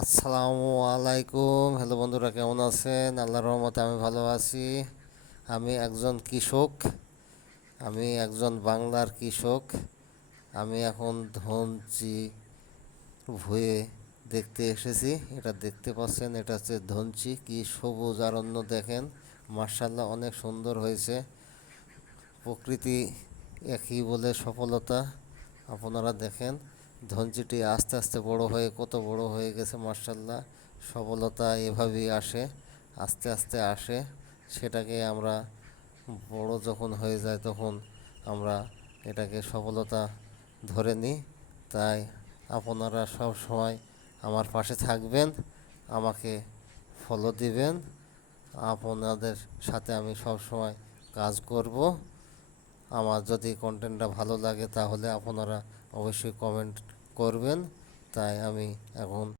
আসসালামু আলাইকুম। হ্যালো বন্ধুরা, কেমন আছেন? আল্লাহর রহমতে আমি ভালো আছি। আমি একজন কৃষক। আমি একজন বাংলার কৃষক। আমি এখন ধনচি ভুঁয়ে দেখতে এসেছি। এটা দেখতে পাচ্ছেন, এটা হচ্ছে ধনচি। কি সবুজ অরণ্য দেখেন, মার্শাল্লাহ অনেক সুন্দর হয়েছে। প্রকৃতি একই বলে সফলতা। আপনারা দেখেন ধনচিটি আস্তে আস্তে বড় হয়ে কত বড় হয়ে গেছে, মার্শাল্লাহ। সফলতা এভাবেই আসে, আস্তে আস্তে আসে। সেটাকে আমরা বড় যখন হয়ে যায় তখন আমরা এটাকে সফলতা ধরে নিই। তাই আপনারা সব সময় আমার পাশে থাকবেন, আমাকে ফলো দিবেন। আপনাদের সাথে আমি সব সময় কাজ করব। আমার যদি কন্টেন্টটা ভালো লাগে তাহলে আপনারা অবশ্যই কমেন্ট করবেন। তাই আমি এখন